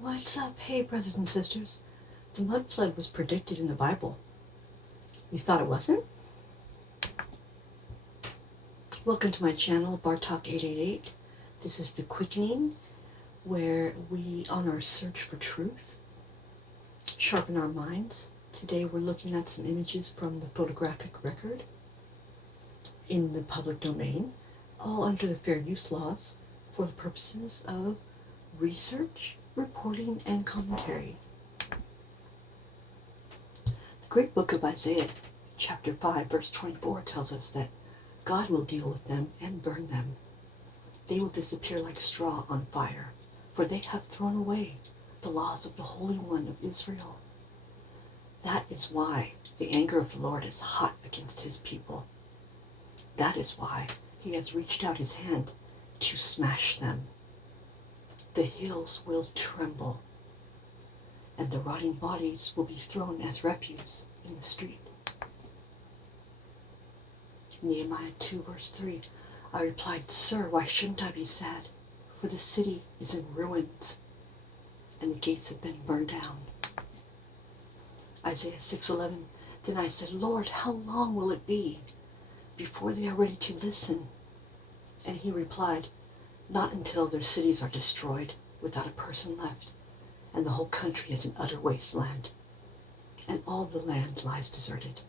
What's up? Hey, brothers and sisters. The mud flood was predicted in the Bible. You thought it wasn't? Welcome to my channel, Bartok888. This is The Quickening, where we, on our search for truth, sharpen our minds. Today we're looking at some images from the photographic record in the public domain, all under the fair use laws for the purposes of research, reporting, and commentary. The great book of Isaiah, chapter 5, verse 24, tells us that God will deal with them and burn them. They will disappear like straw on fire, for they have thrown away the laws of the Holy One of Israel. That is why the anger of the Lord is hot against his people. That is why he has reached out his hand to smash them. The hills will tremble, and the rotting bodies will be thrown as refuse in the street. Nehemiah 2, verse 3, I replied, Sir, why shouldn't I be sad? For the city is in ruins, and the gates have been burned down. Isaiah 6:11, then I said, Lord, how long will it be before they are ready to listen? And he replied, not until their cities are destroyed without a person left, and the whole country is an utter wasteland, and all the land lies deserted.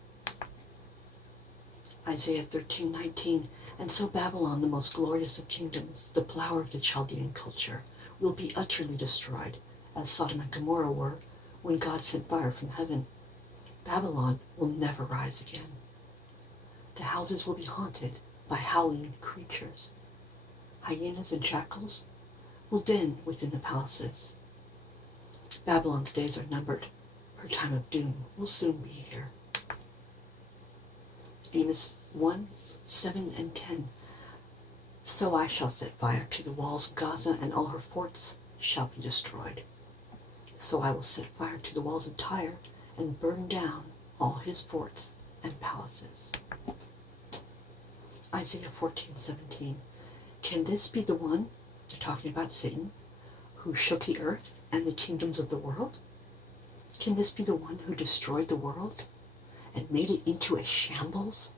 Isaiah 13:19, and so Babylon, the most glorious of kingdoms, the flower of the Chaldean culture, will be utterly destroyed, as Sodom and Gomorrah were when God sent fire from heaven. Babylon will never rise again. The houses will be haunted by howling creatures. Hyenas and jackals will den within the palaces. Babylon's days are numbered. Her time of doom will soon be here. Amos 1, 7 and 10. So I shall set fire to the walls of Gaza, and all her forts shall be destroyed. So I will set fire to the walls of Tyre, and burn down all his forts and palaces. Isaiah 14:17. Can this be the one, they're talking about Satan, who shook the earth and the kingdoms of the world? Can this be the one who destroyed the world and made it into a shambles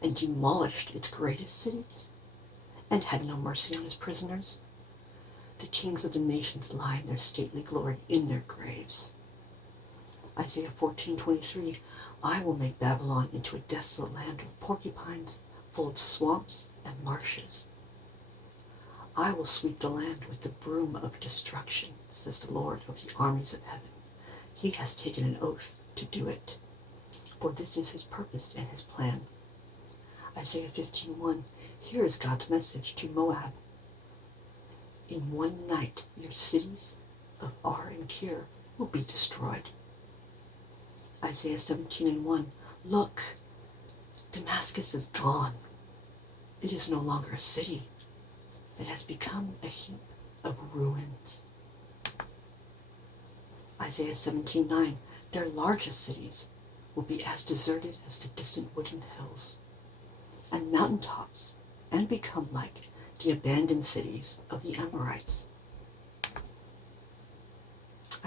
and demolished its greatest cities and had no mercy on his prisoners? The kings of the nations lie in their stately glory in their graves. Isaiah 14:23, I will make Babylon into a desolate land of porcupines, full of swamps and marshes. I will sweep the land with the broom of destruction, says the Lord of the armies of heaven. He has taken an oath to do it, for this is his purpose and his plan. Isaiah 15:1, here is God's message to Moab. In one night your cities of Ar and Kir will be destroyed. Isaiah 17:1, look, Damascus is gone. It is no longer a city. It has become a heap of ruins. Isaiah 17:9, their largest cities will be as deserted as the distant wooded hills and mountaintops, and become like the abandoned cities of the Amorites.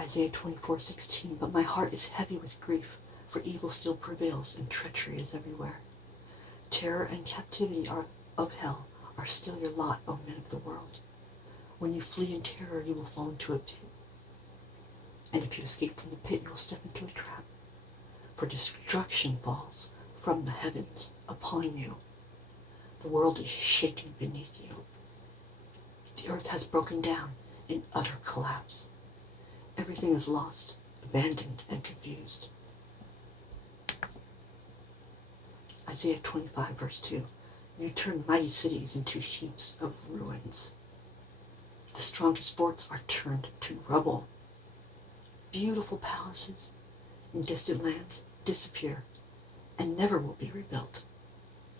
Isaiah 24:16, but my heart is heavy with grief, for evil still prevails and treachery is everywhere. Terror and captivity of hell are still your lot, O men of the world. When you flee in terror, you will fall into a pit. And if you escape from the pit, you will step into a trap. For destruction falls from the heavens upon you. The world is shaken beneath you. The earth has broken down in utter collapse. Everything is lost, abandoned, and confused. Isaiah 25, verse 2. You turn mighty cities into heaps of ruins. The strongest forts are turned to rubble. Beautiful palaces in distant lands disappear and never will be rebuilt.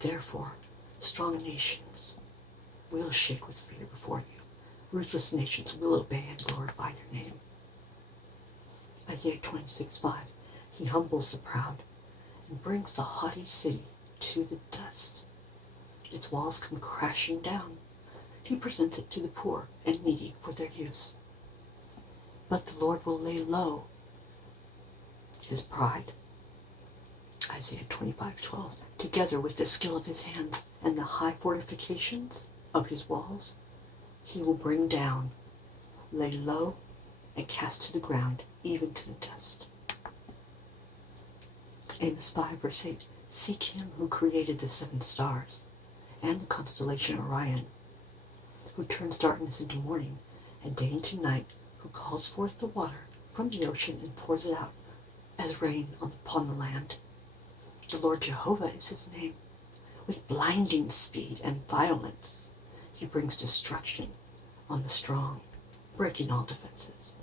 Therefore, strong nations will shake with fear before you. Ruthless nations will obey and glorify your name. Isaiah 26:5. He humbles the proud and brings the haughty city to the dust. Its walls come crashing down. He presents it to the poor and needy for their use. but the Lord will lay low his pride. Isaiah 25:12. Together with the skill of his hands and the high fortifications of his walls, he will bring down, lay low, and cast to the ground, even to the dust. Amos 5:8. Seek him who created the 7 stars and the constellation Orion, who turns darkness into morning and day into night, who calls forth the water from the ocean and pours it out as rain upon the land. The Lord Jehovah is his name. With blinding speed and violence, he brings destruction on the strong, breaking all defenses.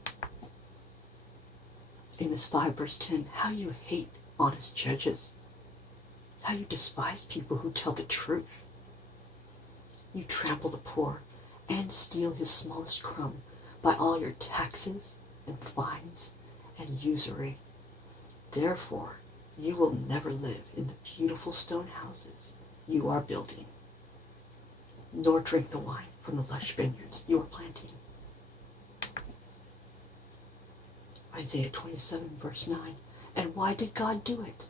Amos 5:10. How you hate honest judges. How you despise people who tell the truth. You trample the poor and steal his smallest crumb by all your taxes and fines and usury. Therefore, you will never live in the beautiful stone houses you are building, nor drink the wine from the lush vineyards you are planting. Isaiah 27:9. And why did God do it?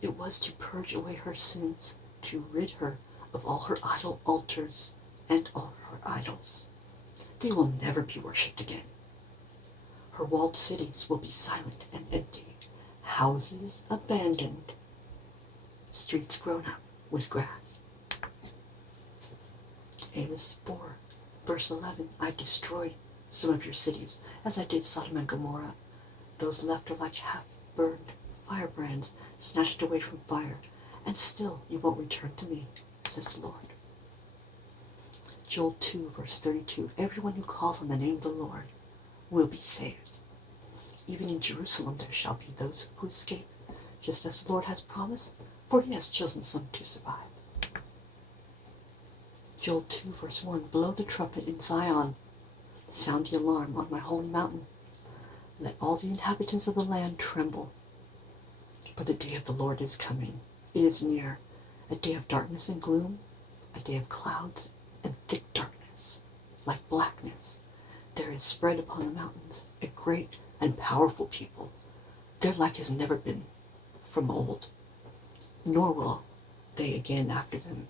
It was to purge away her sins, to rid her of all her idol altars and all her idols. They will never be worshipped again. Her walled cities will be silent and empty, houses abandoned, streets grown up with grass. Amos 4:11. I destroyed some of your cities, as I did Sodom and Gomorrah. Those left are like half-burned firebrands, snatched away from fire, and still you won't return to me, says the Lord. Joel 2:32. Everyone who calls on the name of the Lord will be saved. Even in Jerusalem there shall be those who escape, just as the Lord has promised, for he has chosen some to survive. Joel 2:1. Blow the trumpet in Zion. Sound the alarm on my holy mountain. Let all the inhabitants of the land tremble. For the day of the Lord is coming. It is near, a day of darkness and gloom, a day of clouds and thick darkness, like blackness. There is spread upon the mountains a great and powerful people. Their like has never been from old, nor will they again after them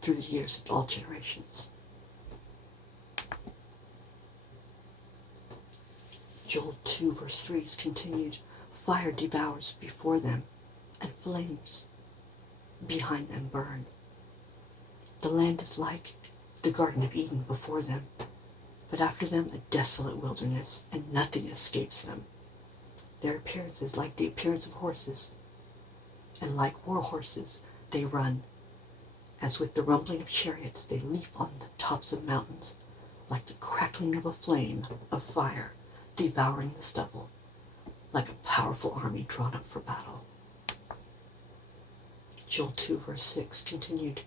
through the years of all generations. Joel 2:3 is continued. Fire devours before them, and flames behind them burn. The land is like the Garden of Eden before them, but after them a desolate wilderness, and nothing escapes them. Their appearance is like the appearance of horses, and like war horses they run. As with the rumbling of chariots, they leap on the tops of mountains, like the crackling of a flame of fire, devouring the stubble, like a powerful army drawn up for battle. Joel 2:6 continued.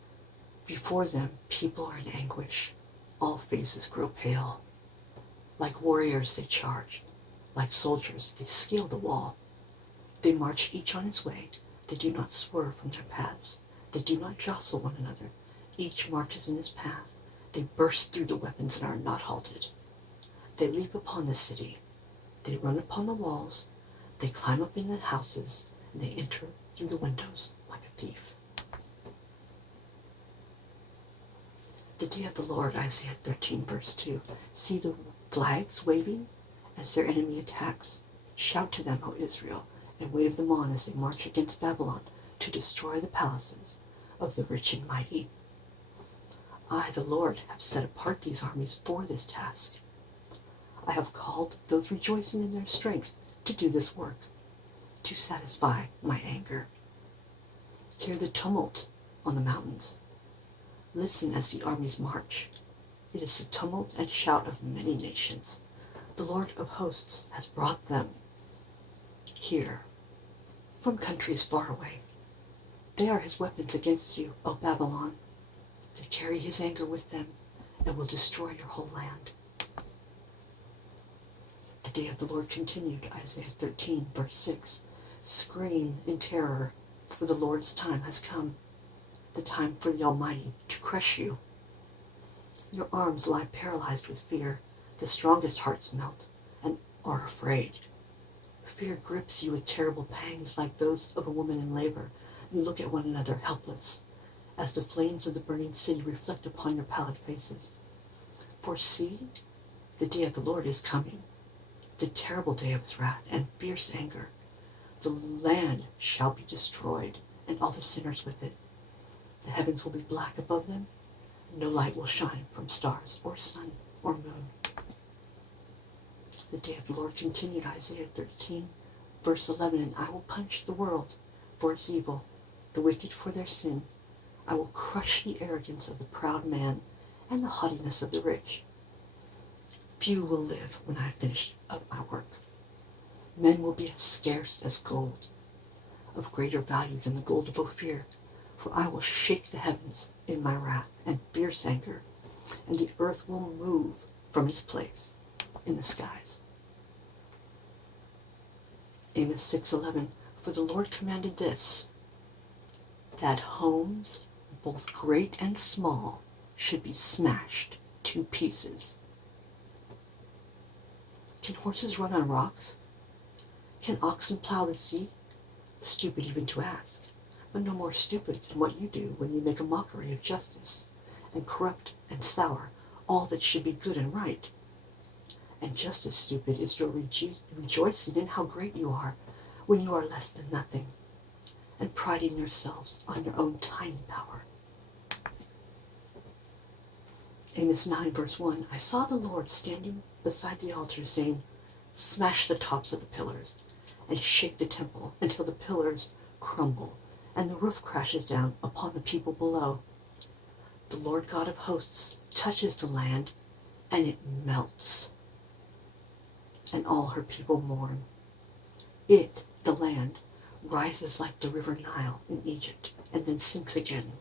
Before them, people are in anguish. All faces grow pale. Like warriors, they charge. Like soldiers, they scale the wall. They march each on his way. They do not swerve from their paths. They do not jostle one another. Each marches in his path. They burst through the weapons and are not halted. They leap upon the city. They run upon the walls. They climb up in the houses, and they enter through the windows like a thief. The day of the Lord, Isaiah 13:2. See the flags waving as their enemy attacks. Shout to them, O Israel, and wave them on as they march against Babylon to destroy the palaces of the rich and mighty. I, the Lord, have set apart these armies for this task. I have called those rejoicing in their strength to do this work, to satisfy my anger. Hear the tumult on the mountains. Listen as the armies march. It is the tumult and shout of many nations. The Lord of hosts has brought them here from countries far away. They are his weapons against you, O Babylon. They carry his anger with them and will destroy your whole land. The day of the Lord continued, Isaiah 13:6. Scream in terror, for the Lord's time has come, the time for the Almighty to crush you. Your arms lie paralyzed with fear. The strongest hearts melt and are afraid. Fear grips you with terrible pangs like those of a woman in labor. You look at one another helpless, as the flames of the burning city reflect upon your pallid faces. For see, the day of the Lord is coming, the terrible day of his wrath and fierce anger. The land shall be destroyed, and all the sinners with it. The heavens will be black above them. No light will shine from stars or sun or moon. The day of the Lord continued, Isaiah 13, verse 11, and I will punish the world for its evil, the wicked for their sin. I will crush the arrogance of the proud man and the haughtiness of the rich. Few will live when I have finished up my work. Men will be as scarce as gold, of greater value than the gold of Ophir, for I will shake the heavens in my wrath and fierce anger, and the earth will move from its place in the skies. Amos 6:11, for the Lord commanded this, that homes, both great and small, should be smashed to pieces. Can horses run on rocks? Can oxen plow the sea? Stupid even to ask, but no more stupid than what you do when you make a mockery of justice, and corrupt and sour all that should be good and right. And just as stupid is your rejoicing in how great you are when you are less than nothing, and priding yourselves on your own tiny power. Amos 9, verse 1, I saw the Lord standing beside the altar, saying, smash the tops of the pillars, and shake the temple until the pillars crumble, and the roof crashes down upon the people below. The Lord God of hosts touches the land, and it melts, and all her people mourn. It, the land, rises like the river Nile in Egypt, and then sinks again.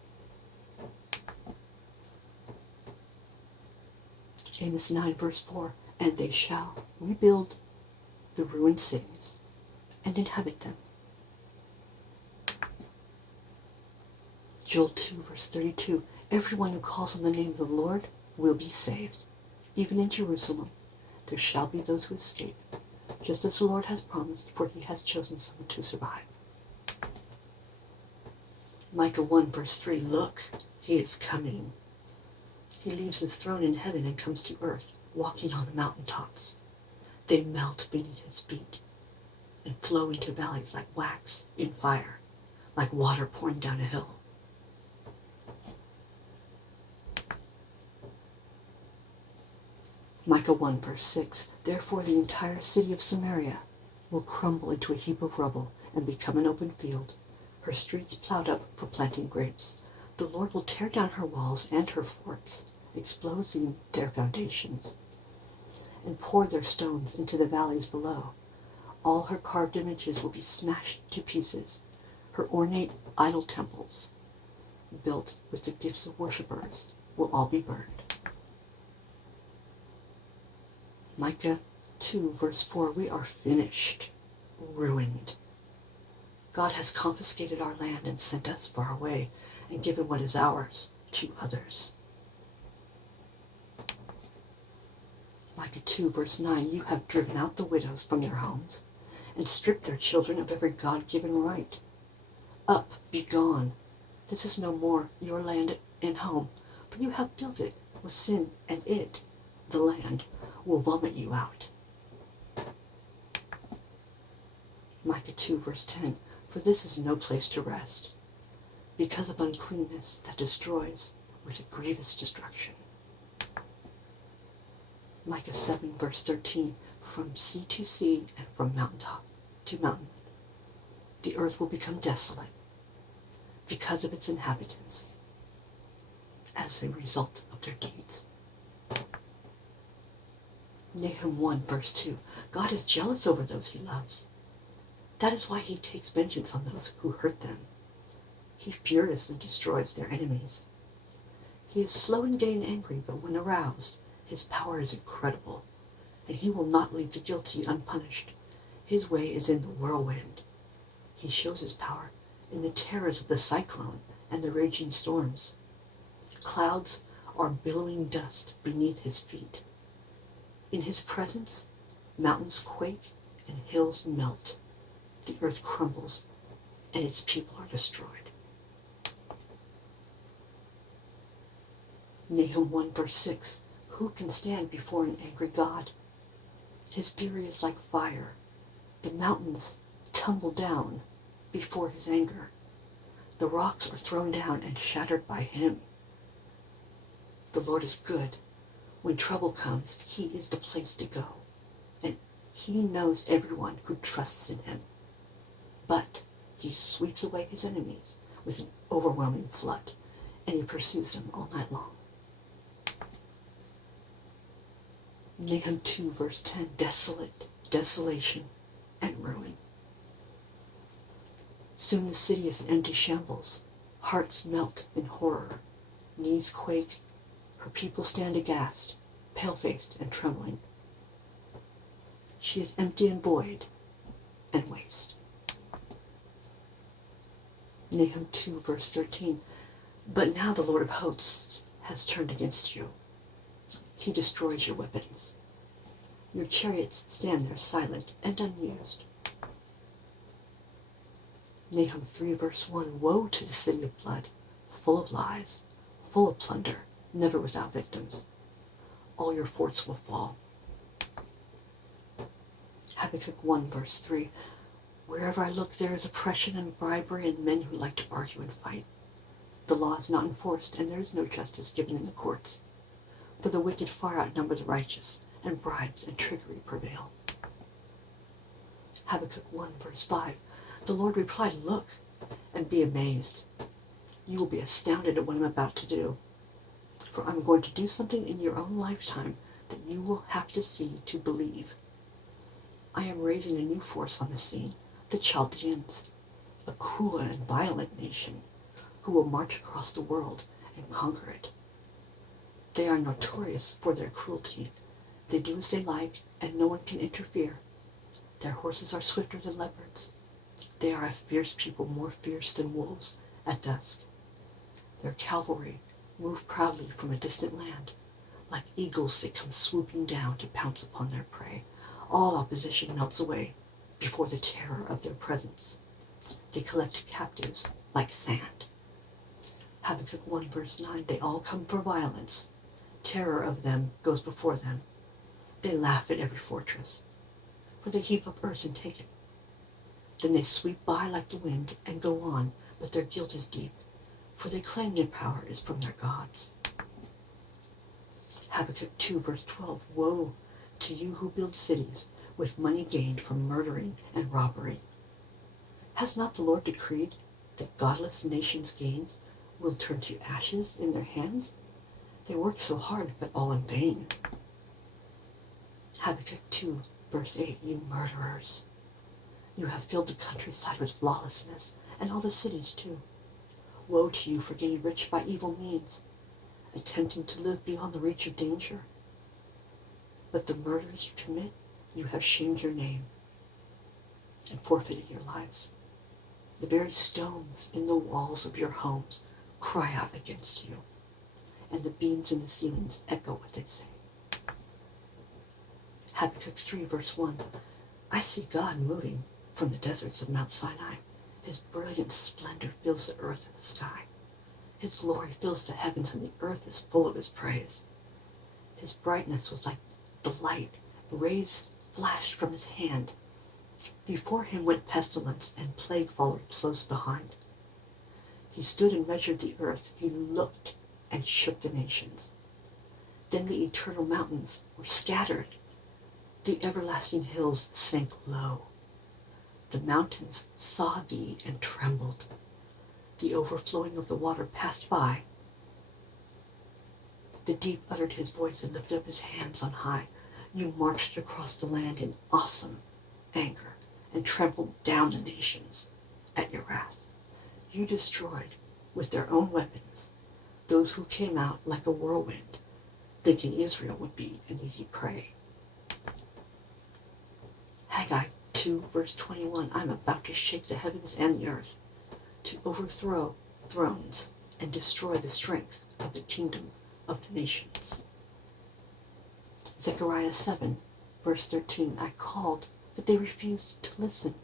Amos 9, verse 4, and they shall rebuild the ruined cities and inhabit them. Joel 2, verse 32, everyone who calls on the name of the Lord will be saved. Even in Jerusalem there shall be those who escape, just as the Lord has promised, for he has chosen some to survive. Micah 1, verse 3, look, he is coming. He leaves his throne in heaven and comes to earth, walking on the mountaintops. They melt beneath his feet and flow into valleys like wax in fire, like water pouring down a hill. Micah 1, verse 6, therefore the entire city of Samaria will crumble into a heap of rubble and become an open field, her streets plowed up for planting grapes. The Lord will tear down her walls and her forts, exposing their foundations, and pour their stones into the valleys below. All her carved images will be smashed to pieces. Her ornate idol temples, built with the gifts of worshippers, will all be burned. Micah 2, verse 4, we are finished, ruined. God has confiscated our land and sent us far away and given what is ours to others. Micah 2, verse 9, you have driven out the widows from their homes and stripped their children of every God-given right. Up, be gone. This is no more your land and home, for you have built it with sin, and it, the land, will vomit you out. Micah 2, verse 10, for this is no place to rest, because of uncleanness that destroys with a grievous destruction. Micah 7, verse 13, from sea to sea and from mountaintop to mountain, the earth will become desolate because of its inhabitants as a result of their deeds. Nahum 1, verse 2, God is jealous over those he loves. That is why he takes vengeance on those who hurt them. He furiously destroys their enemies. He is slow in getting angry, but when aroused, his power is incredible, and he will not leave the guilty unpunished. His way is in the whirlwind. He shows his power in the terrors of the cyclone and the raging storms. Clouds are billowing dust beneath his feet. In his presence, mountains quake and hills melt. The earth crumbles and its people are destroyed. Nahum 1 verse 6. Who can stand before an angry God? His fury is like fire. The mountains tumble down before his anger. The rocks are thrown down and shattered by him. The Lord is good. When trouble comes, he is the place to go. And he knows everyone who trusts in him. But he sweeps away his enemies with an overwhelming flood, and he pursues them all night long. Nahum 2 verse 10. Desolate, desolation, and ruin. Soon the city is an empty shambles. Hearts melt in horror. Knees quake. Her people stand aghast, pale-faced and trembling. She is empty and void and waste. Nahum 2 verse 13. But now the Lord of hosts has turned against you. He destroys your weapons. Your chariots stand there silent and unused. Nahum 3 verse 1. Woe to the city of blood, full of lies, full of plunder, never without victims. All your forts will fall. Habakkuk 1 verse 3. Wherever I look, there is oppression and bribery and men who like to argue and fight. The law is not enforced, and there is no justice given in the courts. For the wicked far outnumber the righteous, and bribes and trickery prevail. Habakkuk 1 verse 5. The Lord replied, look and be amazed. You will be astounded at what I'm about to do. For I'm going to do something in your own lifetime that you will have to see to believe. I am raising a new force on the scene, the Chaldeans, a cruel and violent nation who will march across the world and conquer it. They are notorious for their cruelty. They do as they like, and no one can interfere. Their horses are swifter than leopards. They are a fierce people, more fierce than wolves at dusk. Their cavalry move proudly from a distant land. Like eagles, they come swooping down to pounce upon their prey. All opposition melts away before the terror of their presence. They collect captives like sand. Habakkuk 1 verse 9. They all come for violence. Terror of them goes before them. They laugh at every fortress, for they heap up earth and take it. Then they sweep by like the wind and go on, but their guilt is deep, for they claim their power is from their gods. Habakkuk 2 verse 12. Woe to you who build cities with money gained from murdering and robbery. Has not the Lord decreed that godless nations' gains will turn to ashes in their hands? They work so hard, but all in vain. Habakkuk 2 verse 8. You murderers, you have filled the countryside with lawlessness, and all the cities too. Woe to you for getting rich by evil means, attempting to live beyond the reach of danger. But the murders you commit, you have shamed your name and forfeited your lives. The very stones in the walls of your homes cry out against you, and the beams in the ceilings echo what they say. Habakkuk 3 verse 1. I see God moving from the deserts of Mount Sinai. His brilliant splendor fills the earth and the sky. His glory fills the heavens, and the earth is full of his praise. His brightness was like the light. Rays flashed from his hand. Before him went pestilence, and plague followed close behind. He stood and measured the earth. He looked and shook the nations. Then the eternal mountains were scattered. The everlasting hills sank low. The mountains saw thee and trembled. The overflowing of the water passed by. The deep uttered his voice and lifted up his hands on high. You marched across the land in awesome anger and trampled down the nations at your wrath. You destroyed with their own weapons those who came out like a whirlwind, thinking Israel would be an easy prey. Haggai 2 verse 21. I'm about to shake the heavens and the earth, to overthrow thrones and destroy the strength of the kingdom of the nations. Zechariah 7, verse 13, I called, but they refused to listen.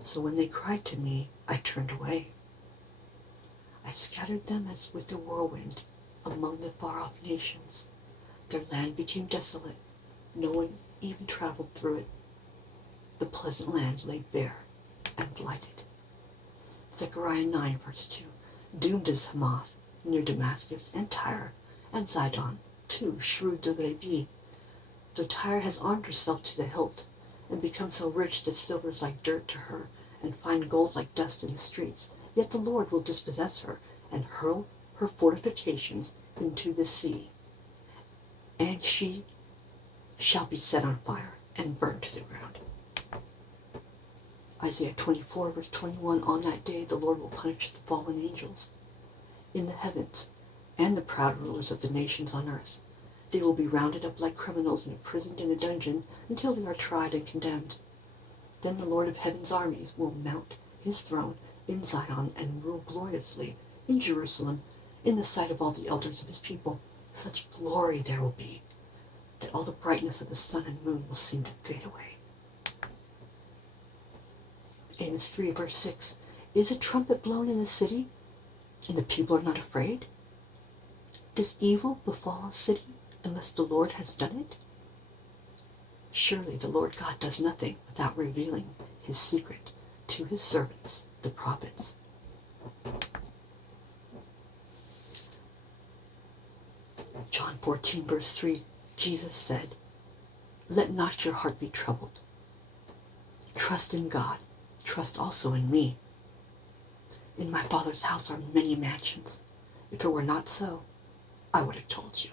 So when they cried to me, I turned away. I scattered them as with a whirlwind among the far-off nations. Their land became desolate. No one even traveled through it. The pleasant land lay bare and blighted. Zechariah 9, verse 2. Doomed is Hamath, near Damascus, and Tyre, and Zidon, too shrewd the Levi. Though Tyre has armed herself to the hilt, and become so rich that silver is like dirt to her, and fine gold like dust in the streets, yet the Lord will dispossess her, and hurl her fortifications into the sea, and she shall be set on fire and burned to the ground. Isaiah 24, verse 21, on that day the Lord will punish the fallen angels in the heavens and the proud rulers of the nations on earth. They will be rounded up like criminals and imprisoned in a dungeon until they are tried and condemned. Then the Lord of heaven's armies will mount his throne in Zion and rule gloriously in Jerusalem in the sight of all the elders of his people. Such glory there will be that all the brightness of the sun and moon will seem to fade away. Amos 3, verse 6. Is a trumpet blown in the city, and the people are not afraid? Does evil befall a city unless the Lord has done it? Surely the Lord God does nothing without revealing his secret to his servants, the prophets. John 14, verse 3, Jesus said, let not your heart be troubled. Trust in God. Trust also in me. In my Father's house are many mansions. If it were not so, I would have told you.